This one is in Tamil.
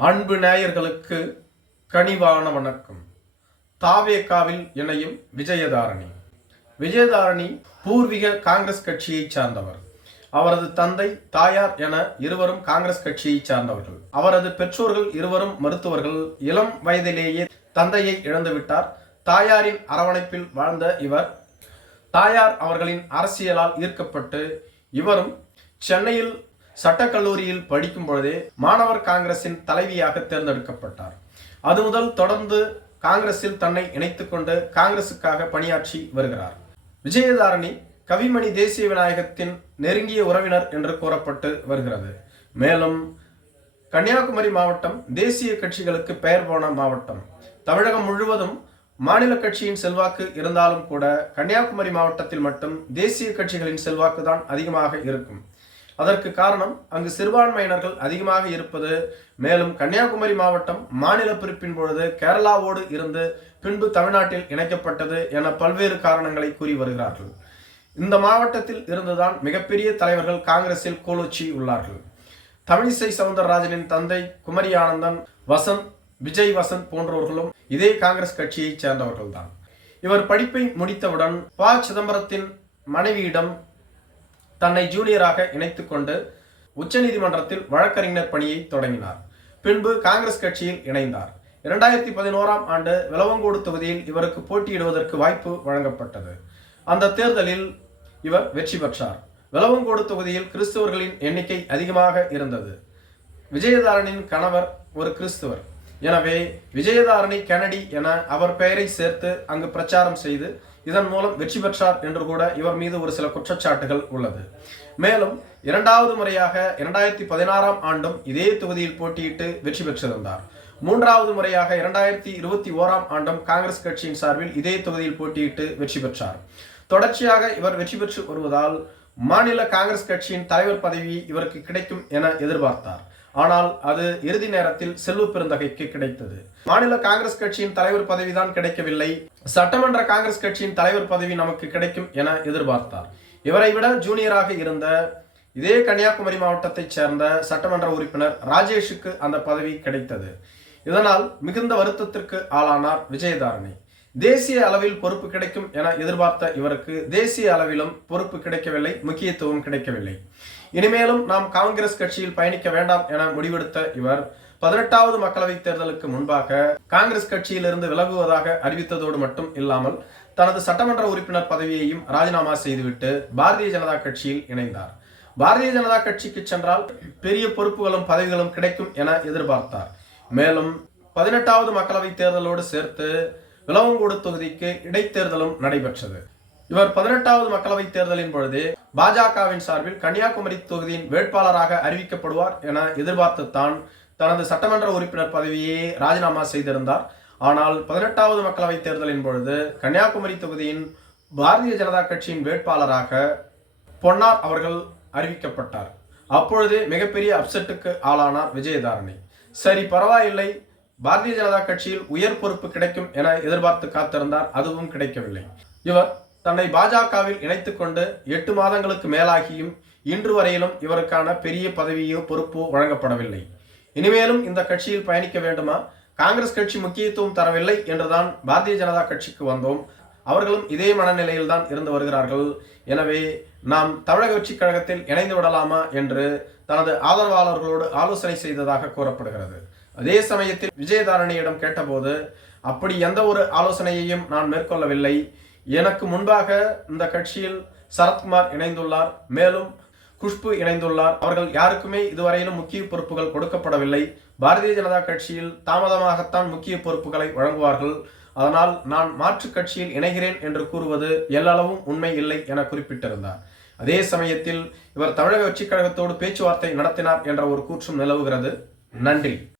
அன்பு நேயர்களுக்கு கனிவான வணக்கம். தாவேகாவில் இணையும் விஜயதாரணி. விஜயதாரணி பூர்வீக காங்கிரஸ் கட்சியை சார்ந்தவர். அவரது தந்தை தாயார் என இருவரும் காங்கிரஸ் கட்சியை சார்ந்தவர்கள். அவரது பெற்றோர்கள் இருவரும் மருத்துவர்கள். இளம் வயதிலேயே தந்தையை இழந்துவிட்டார். தாயாரின் அரவணைப்பில் வாழ்ந்த இவர் தாயார் அவர்களின் அரசியலால் ஈர்க்கப்பட்டு இவரும் சென்னையில் சட்டக்கல்லூரியில் படிக்கும் பொழுதே மாணவர் காங்கிரசின் தலைவியாக தேர்ந்தெடுக்கப்பட்டார். அது முதல் தொடர்ந்து காங்கிரஸில் தன்னை இணைத்துக்கொண்டு காங்கிரசுக்காக பணியாற்றி வருகிறார். விஜயதாரணி கவிமணி தேசிய விநாயகத்தின் நெருங்கிய உறவினர் என்று கூறப்பட்டு வருகிறது. மேலும் கன்னியாகுமரி மாவட்டம் தேசிய கட்சிகளுக்கு பெயர் போன மாவட்டம். தமிழகம் முழுவதும் மாநில கட்சியின் செல்வாக்கு இருந்தாலும் கூட கன்னியாகுமரி மாவட்டத்தில் மட்டும் தேசிய கட்சிகளின் செல்வாக்கு தான் அதிகமாக இருக்கும். அதற்கு காரணம் அங்கு சிறுபான்மையினர்கள் அதிகமாக இருப்பது. மேலும் கன்னியாகுமரி மாவட்டம் மாநில பிரிப்பின் பொழுது கேரளாவோடு இருந்து பின்பு தமிழ்நாட்டில் இணைக்கப்பட்டது என பல்வேறு காரணங்களை கூறி வருகிறார்கள். இந்த மாவட்டத்தில் இருந்துதான் மிகப்பெரிய தலைவர்கள் காங்கிரஸில் கோலோச்சி உள்ளார்கள். தமிழிசை சவுந்தரராஜனின் தந்தை குமரி ஆனந்தன் வசந்த் விஜய் வசந்த் போன்றவர்களும் இதே காங்கிரஸ் கட்சியைச் சேர்ந்தவர்கள்தான். இவர் படிப்பை முடித்தவுடன் ப. சிதம்பரத்தின் மனைவியிடம் தன்னை ஜூனியராக இணைத்துக்கொண்டு உச்சநீதிமன்றத்தில் வழக்கறிஞர் பணியை தொடங்கினார். பின்பு காங்கிரஸ் கட்சியில் இணைந்தார். இரண்டாயிரத்தி பதினோராம் ஆண்டு விலவங்கோடு தொகுதியில் இவருக்கு போட்டியிடுவதற்கு வாய்ப்பு வழங்கப்பட்டது. அந்த தேர்தலில் இவர் வெற்றி பெற்றார். விலவங்கோடு தொகுதியில் கிறிஸ்தவர்களின் எண்ணிக்கை அதிகமாக இருந்தது. விஜயதாரனின் கணவர் ஒரு கிறிஸ்துவர். எனவே விஜயதாரணி கெனடி என அவர் பெயரை சேர்த்து அங்கு பிரச்சாரம் செய்து இதன் மூலம் வெற்றி பெற்றார் என்று கூட இவர் மீது ஒரு சில குற்றச்சாட்டுகள் உள்ளது. மேலும் இரண்டாவது முறையாக இரண்டாயிரத்தி பதினாறாம் ஆண்டும் இதே தொகுதியில் போட்டியிட்டு வெற்றி பெற்றிருந்தார். மூன்றாவது முறையாக இரண்டாயிரத்தி இருபத்தி ஓராம் ஆண்டும் காங்கிரஸ் கட்சியின் சார்பில் இதே தொகுதியில் போட்டியிட்டு வெற்றி பெற்றார். தொடர்ச்சியாக இவர் வெற்றி பெற்று வருவதால் மாநில காங்கிரஸ் கட்சியின் தலைவர் பதவி இவருக்கு கிடைக்கும் என எதிர்பார்த்தார். ஆனால் அது இறுதி நேரத்தில் செல்வ பெருந்தகைக்கு கிடைத்தது. மாநில காங்கிரஸ் கட்சியின் தலைவர் பதவிதான் கிடைக்கவில்லை. சட்டமன்ற காங்கிரஸ் கட்சியின் தலைவர் பதவி நமக்கு கிடைக்கும் என எதிர்பார்த்தார். இவரை விட ஜூனியராக இருந்த இதே கன்னியாகுமரி மாவட்டத்தைச் சேர்ந்த சட்டமன்ற உறுப்பினர் ராஜேஷுக்கு அந்த பதவி கிடைத்தது. இதனால் மிகுந்த வருத்தத்திற்கு ஆளானார் விஜயதாரணி. தேசிய அளவில் பொறுப்பு கிடைக்கும் என எதிர்பார்த்த இவருக்கு தேசிய அளவிலும் பொறுப்பு கிடைக்கவில்லை முக்கியத்துவம் கிடைக்கவில்லை. இனிமேலும் நாம் காங்கிரஸ் கட்சியில் பயணிக்க வேண்டாம் என முடிவெடுத்த இவர் பதினெட்டாவது மக்களவைத் தேர்தலுக்கு முன்பாக காங்கிரஸ் கட்சியிலிருந்து விலகுவதாக அறிவித்ததோடு மட்டும் இல்லாமல் தனது சட்டமன்ற உறுப்பினர் பதவியையும் ராஜினாமா செய்துவிட்டு பாரதிய ஜனதா கட்சியில் இணைந்தார். பாரதிய ஜனதா கட்சிக்கு சென்றால் பெரிய பொறுப்புகளும் பதவிகளும் கிடைக்கும் என எதிர்பார்த்தார். மேலும் பதினெட்டாவது மக்களவைத் தேர்தலோடு சேர்த்து விளவங்கூடு தொகுதிக்கு இடைத்தேர்தலும் நடைபெற்றது. இவர் பதினெட்டாவது மக்களவைத் தேர்தலின் பொழுது பாஜகவின் சார்பில் கன்னியாகுமரி தொகுதியின் வேட்பாளராக அறிவிக்கப்படுவார் என எதிர்பார்த்துத்தான் தனது சட்டமன்ற உறுப்பினர் பதவியை ராஜினாமா செய்திருந்தார். ஆனால் பதினெட்டாவது மக்களவைத் தேர்தலின் பொழுது கன்னியாகுமரி தொகுதியின் பாரதிய ஜனதா கட்சியின் வேட்பாளராக பொன்னார் அவர்கள் அறிவிக்கப்பட்டார். அப்பொழுது மிகப்பெரிய அப்செட்டுக்கு ஆளானார் விஜயதாரணி. சரி பரவாயில்லை. பாரதிய ஜனதா கட்சியில் உயர் பொறுப்பு கிடைக்கும் என எதிர்பார்த்து காத்திருந்தார் அதுவும் கிடைக்கவில்லை. இவர் தன்னை பாஜகவில் இணைத்துக் கொண்டு எட்டு மாதங்களுக்கு மேலாகியும் இன்று வரையிலும் இவருக்கான பெரிய பதவியோ பொறுப்போ வழங்கப்படவில்லை. இனிமேலும் இந்த கட்சியில் பயணிக்க வேண்டுமா? காங்கிரஸ் கட்சி முக்கியத்துவம் தரவில்லை என்றுதான் பாரதிய ஜனதா கட்சிக்கு வந்தோம். அவர்களும் இதே மனநிலையில் தான் இருந்து வருகிறார்கள். எனவே நாம் தமிழக கட்சி கழகத்தில் இணைந்து விடலாமா என்று தனது ஆதரவாளர்களோடு ஆலோசனை செய்ததாக கூறப்படுகிறது. அதே சமயத்தில் விஜயதாரணியிடம் கேட்டபோது அப்படி எந்த ஒரு ஆலோசனையையும் நான் மேற்கொள்ளவில்லை. எனக்கு முன்பாக இந்த கட்சியில் சரத்குமார் இணைந்துள்ளார். மேலும் குஷ்பு இணைந்துள்ளார். அவர்கள் யாருக்குமே இதுவரையிலும் முக்கிய பொறுப்புகள் கொடுக்கப்படவில்லை. பாரதிய ஜனதா கட்சியில் தாமதமாகத்தான் முக்கிய பொறுப்புகளை வழங்குவார்கள். அதனால் நான் மாற்று கட்சியில் இணைகிறேன் என்று கூறுவது எல்லளவும் உண்மை இல்லை என குறிப்பிட்டிருந்தார். அதே சமயத்தில் இவர் தமிழக வெற்றிக் கழகத்தோடு பேச்சுவார்த்தை நடத்தினார் என்ற ஒரு கூற்றும் நிலவுகிறது. நன்றி.